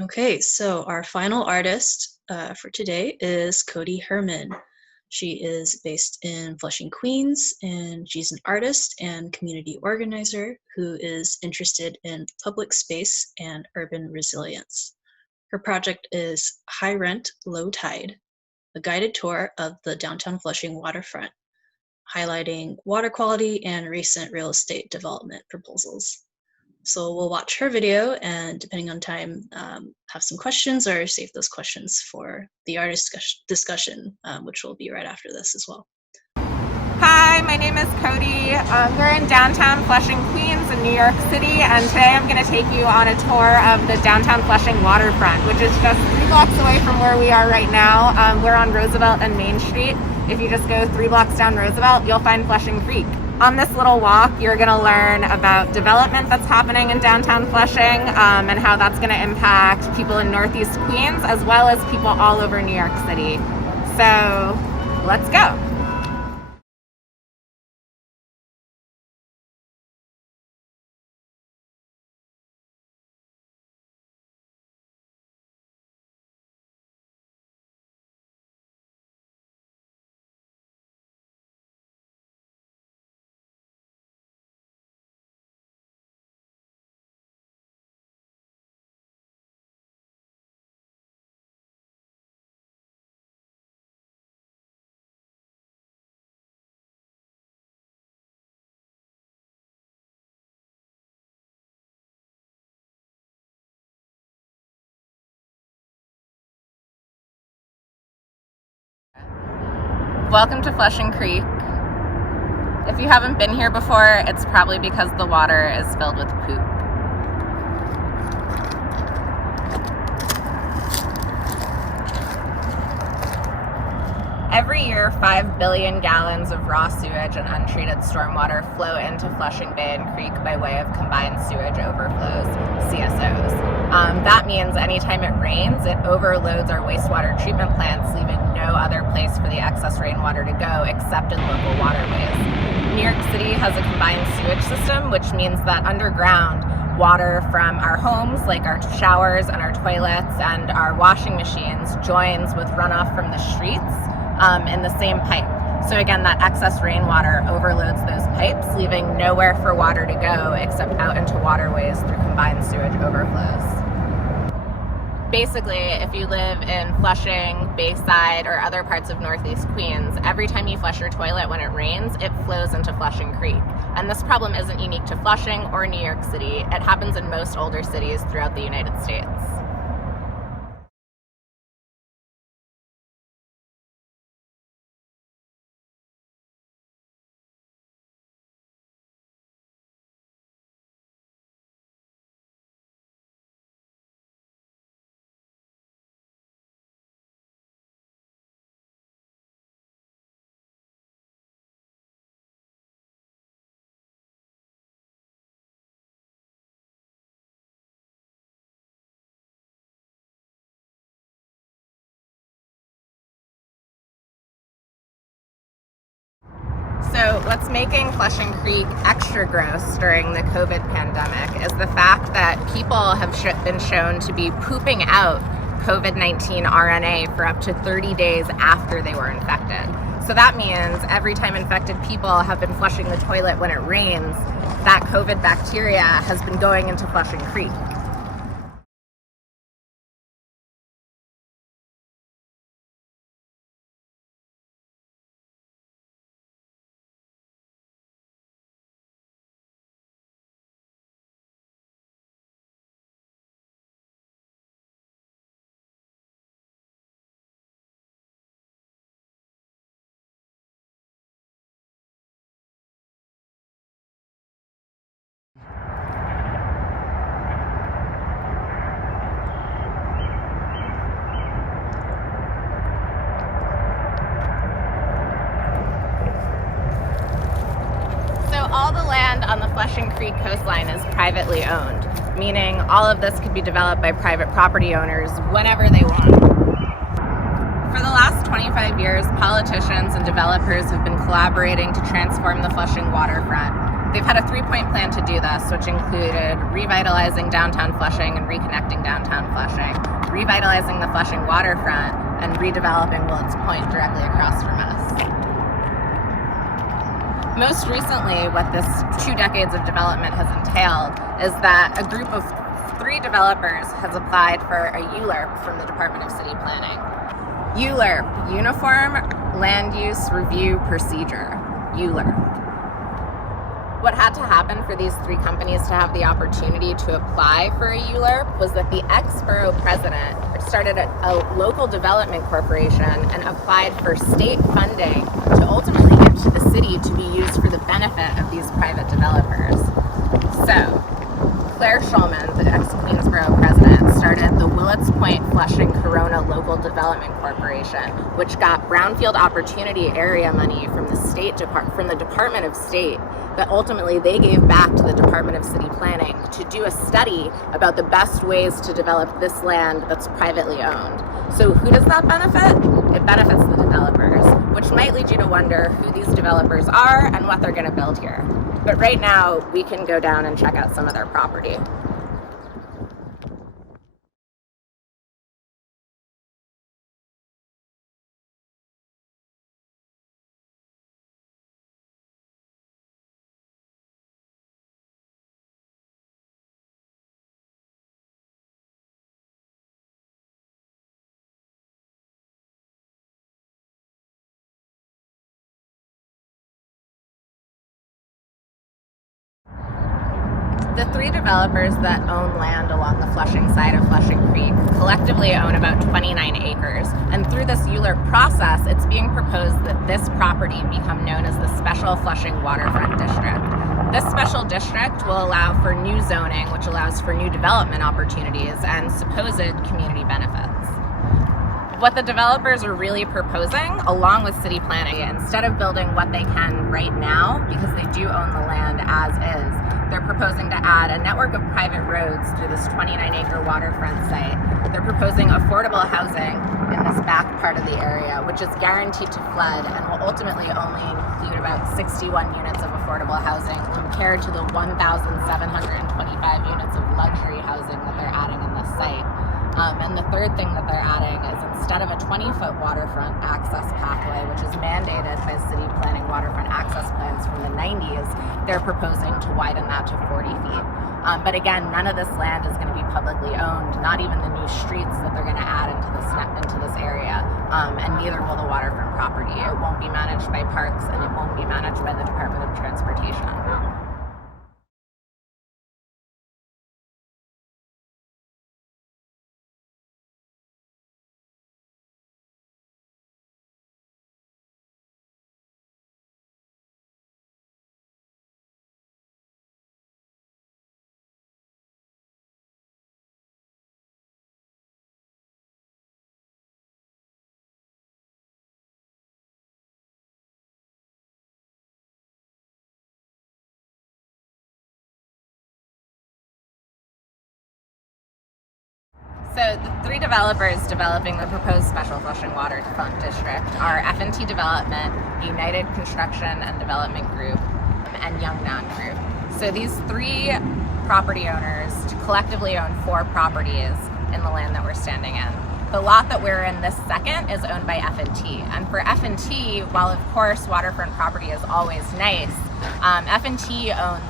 Okay, so our final artist for today is Cody Herman. She is based in Flushing, Queens, and she's an artist and community organizer who is interested in public space and urban resilience. Her project is High Rent, Low Tide, a guided tour of the downtown Flushing waterfront, highlighting water quality and recent real estate development proposals. So we'll watch her video and depending on time, have some questions or save those questions for the artist discussion, which will be right after this as well. Hi, my name is Cody. We're in downtown Flushing, Queens in New York City, and today I'm going to take you on a tour of the downtown Flushing waterfront, which is just 3 blocks away from where we are right now. We're on Roosevelt and Main Street. If you just go 3 blocks down Roosevelt, you'll find Flushing Creek. On this little walk, you're going to learn about development that's happening in downtown Flushing and how that's going to impact people in Northeast Queens as well as people all over New York City. So let's go. Welcome to Flushing Creek. If you haven't been here before, it's probably because the water is filled with poop. Every year, 5 billion gallons of raw sewage and untreated stormwater flow into Flushing Bay and Creek by way of combined sewage overflows, CSOs. That means anytime it rains, it overloads our wastewater treatment plants, leaving no other place for the excess rainwater to go except in local waterways. New York City has a combined sewage system, which means that underground, water from our homes, like our showers and our toilets and our washing machines, joins with runoff from the streets in the same pipe. So again, that excess rainwater overloads those pipes, leaving nowhere for water to go except out into waterways through combined sewage overflows. Basically, if you live in Flushing, Bayside, or other parts of Northeast Queens, every time you flush your toilet when it rains, it flows into Flushing Creek. And this problem isn't unique to Flushing or New York City. It happens in most older cities throughout the United States. So what's making Flushing Creek extra gross during the COVID pandemic is the fact that people have been shown to be pooping out COVID-19 RNA for up to 30 days after they were infected. So that means every time infected people have been flushing the toilet when it rains, that COVID bacteria has been going into Flushing Creek. All the land on the Flushing Creek coastline is privately owned, meaning all of this could be developed by private property owners whenever they want. For the last 25 years, politicians and developers have been collaborating to transform the Flushing waterfront. They've had a 3-point plan to do this, which included revitalizing downtown Flushing and reconnecting downtown Flushing, revitalizing the Flushing waterfront, and redeveloping Willets Point directly across from us. Most recently, what this 2 decades of development has entailed is that a group of 3 developers has applied for a ULURP from the Department of City Planning. ULURP, Uniform Land Use Review Procedure, ULURP. What had to happen for these 3 companies to have the opportunity to apply for a ULURP was that the ex-borough president started a local development corporation and applied for state funding to ultimately give to the city to be used for the benefit of these private developers. So, Claire Shulman, the ex-Queensborough president, started the Willets Point Flushing Corona Local Development Corporation, which got brownfield opportunity area money from the Department of State that ultimately they gave back to the Department of City Planning to do a study about the best ways to develop this land that's privately owned. So who does that benefit? It benefits the developers, which might lead you to wonder who these developers are and what they're going to build here. But right now, we can go down and check out some of their property. The 3 developers that own land along the Flushing side of Flushing Creek collectively own about 29 acres. And through this ULURP process, it's being proposed that this property become known as the Special Flushing Waterfront District. This special district will allow for new zoning, which allows for new development opportunities and supposed community benefits. What the developers are really proposing, along with city planning, instead of building what they can right now, because they do own the land as is, they're proposing to add a network of private roads through this 29-acre waterfront site. They're proposing affordable housing in this back part of the area, which is guaranteed to flood and will ultimately only include about 61 units of affordable housing compared to the 1,725 units of luxury housing that they're adding in this site. And the third thing that they're adding is instead of a 20-foot waterfront access pathway, which is mandated by city planning waterfront access plans from the 90s, they're proposing to widen that to 40 feet. But again, none of this land is going to be publicly owned, not even the new streets that they're going to add into this area, and neither will the waterfront property. It won't be managed by Parks, and it won't be managed by the Department of Transportation. So the 3 developers developing the proposed Special Flushing Waterfront District are F&T Development, United Construction and Development Group, and Youngnan Group. So these 3 property owners collectively own 4 properties in the land that we're standing in. The lot that we're in this second is owned by F&T. And for F&T, while of course waterfront property is always nice, F&T owns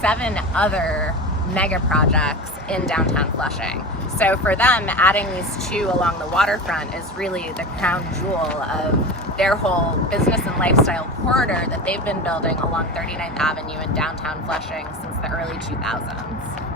7 other mega projects in downtown Flushing. So for them, adding these 2 along the waterfront is really the crown jewel of their whole business and lifestyle corridor that they've been building along 39th Avenue in downtown Flushing since the early 2000s.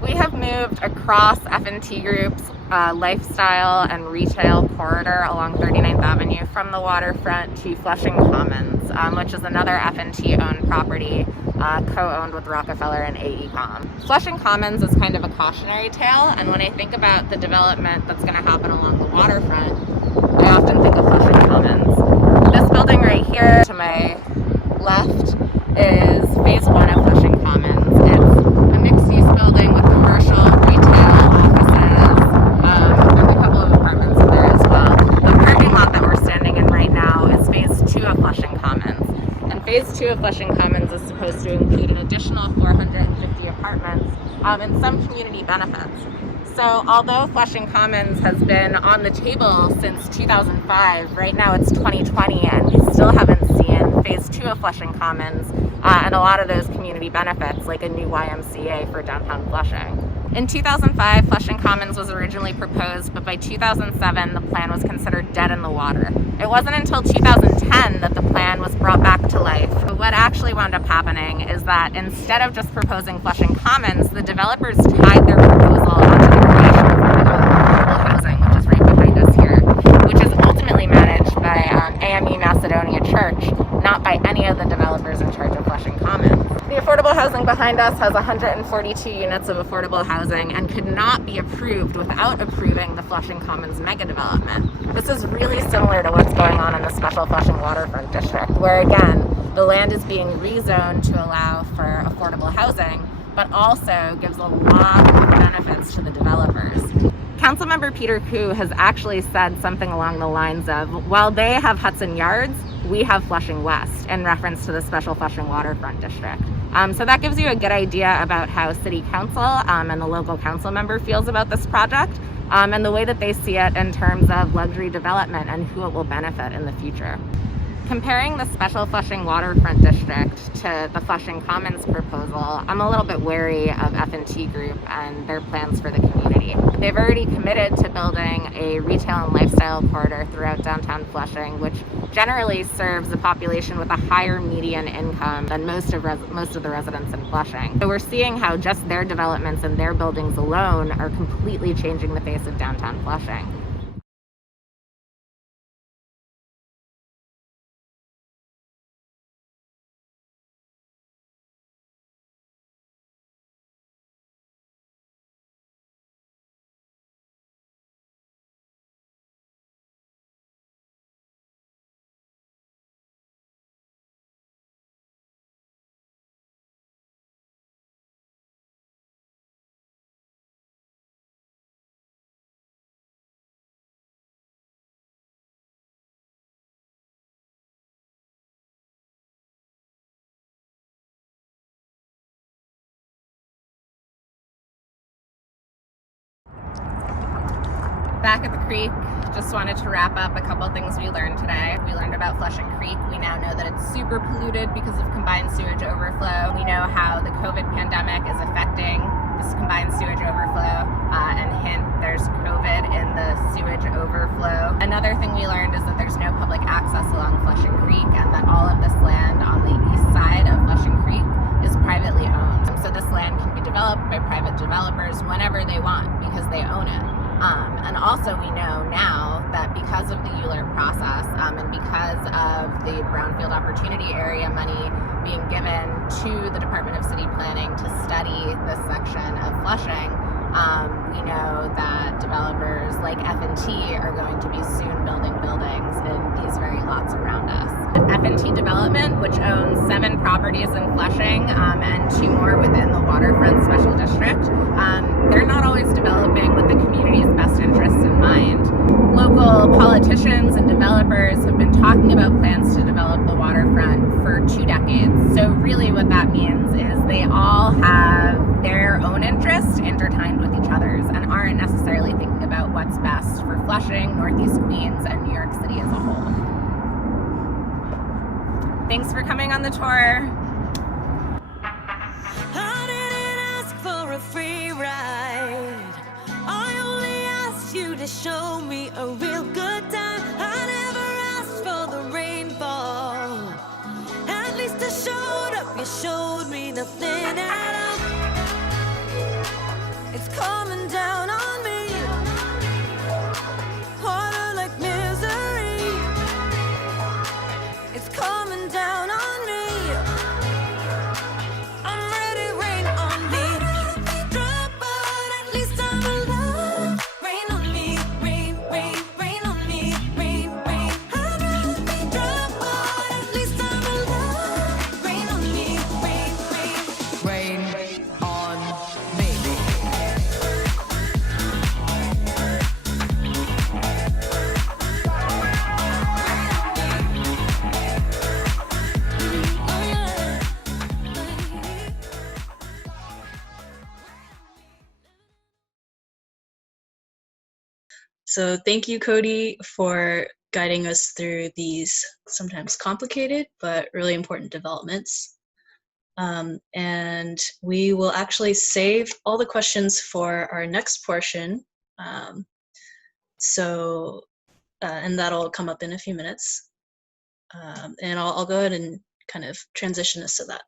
We have moved across F&T Group's lifestyle and retail corridor along 39th Avenue from the waterfront to Flushing Commons, which is another F&T owned property co-owned with Rockefeller and AECOM. Flushing Commons is kind of a cautionary tale, and when I think about the development that's going to happen along the waterfront, I often think of Flushing Commons. This building right here to my left is phase 1 of Flushing Commons. It's a mixed-use building with commercial, retail, offices. There's a couple of apartments in there as well. The parking lot that we're standing in right now is phase 2 of Flushing Commons. And phase 2 of Flushing Commons is supposed to include an additional 450 apartments and some community benefits. So although Flushing Commons has been on the table since 2005, right now it's 2020 and we still haven't seen phase 2 of Flushing Commons and a lot of those community benefits like a new YMCA for downtown Flushing. In 2005, Flushing Commons was originally proposed, but by 2007 the plan was considered dead in the water. It wasn't until 2010 that the plan was brought back to life. But what actually wound up happening is that instead of just proposing Flushing Commons, the developers tied their proposal onto the creation of affordable housing, which is right behind us here, which is ultimately managed by AME Macedonia Church, not by any of the developers in charge of Flushing Commons. The affordable housing behind us has 142 units of affordable housing and could not be approved without approving the Flushing Commons mega development. This is really similar to what's going on in the Special Flushing Waterfront District, where again, the land is being rezoned to allow for affordable housing, but also gives a lot of benefits to the developers. Councilmember Peter Koo has actually said something along the lines of, while they have Hudson Yards, we have Flushing West, in reference to the Special Flushing Waterfront District. So that gives you a good idea about how City Council and the local council member feels about this project and the way that they see it in terms of luxury development and who it will benefit in the future. Comparing the Special Flushing Waterfront District to the Flushing Commons proposal, I'm a little bit wary of F&T Group and their plans for the community. They've already committed to building a retail and lifestyle corridor throughout downtown Flushing, which generally serves a population with a higher median income than most of the residents in Flushing. So we're seeing how just their developments and their buildings alone are completely changing the face of downtown Flushing. Back at the creek, just wanted to wrap up a couple things we learned today. We learned about Flushing Creek. We now know that it's super polluted because of combined sewage overflow. We know how the COVID pandemic is affecting this combined sewage overflow, and hint, there's COVID in the sewage overflow. Another thing we learned is that there's no public access along Flushing Creek and that all of this land on the east side of Flushing Creek is privately owned. So this land can be developed by private developers whenever they want because they own it. And also we know now that because of the ULURP process and because of the Brownfield Opportunity Area money being given to the Department of City Planning to study this section of Flushing, we know that developers like F&T are going to be soon building buildings in these very lots around us. F&T Development, which owns 7 properties in Flushing and 2 more within the Waterfront Special District, they're not always developing with the community's best interests in mind. Local politicians and developers have been talking about plans to develop the waterfront for 2 decades. So really what that means is they all have their own interests intertwined with each other's and aren't necessarily thinking about what's best for Flushing, Northeast Queens, and New York City as a whole. Thanks for coming on the tour. I didn't ask for a free ride. I only asked you to show me a real good time. I never asked for the rainfall. At least I showed up. You showed me nothing at all. It's coming down on me. So thank you, Cody, for guiding us through these sometimes complicated but really important developments. And we will actually save all the questions for our next portion. And that'll come up in a few minutes. And I'll go ahead and kind of transition us to that.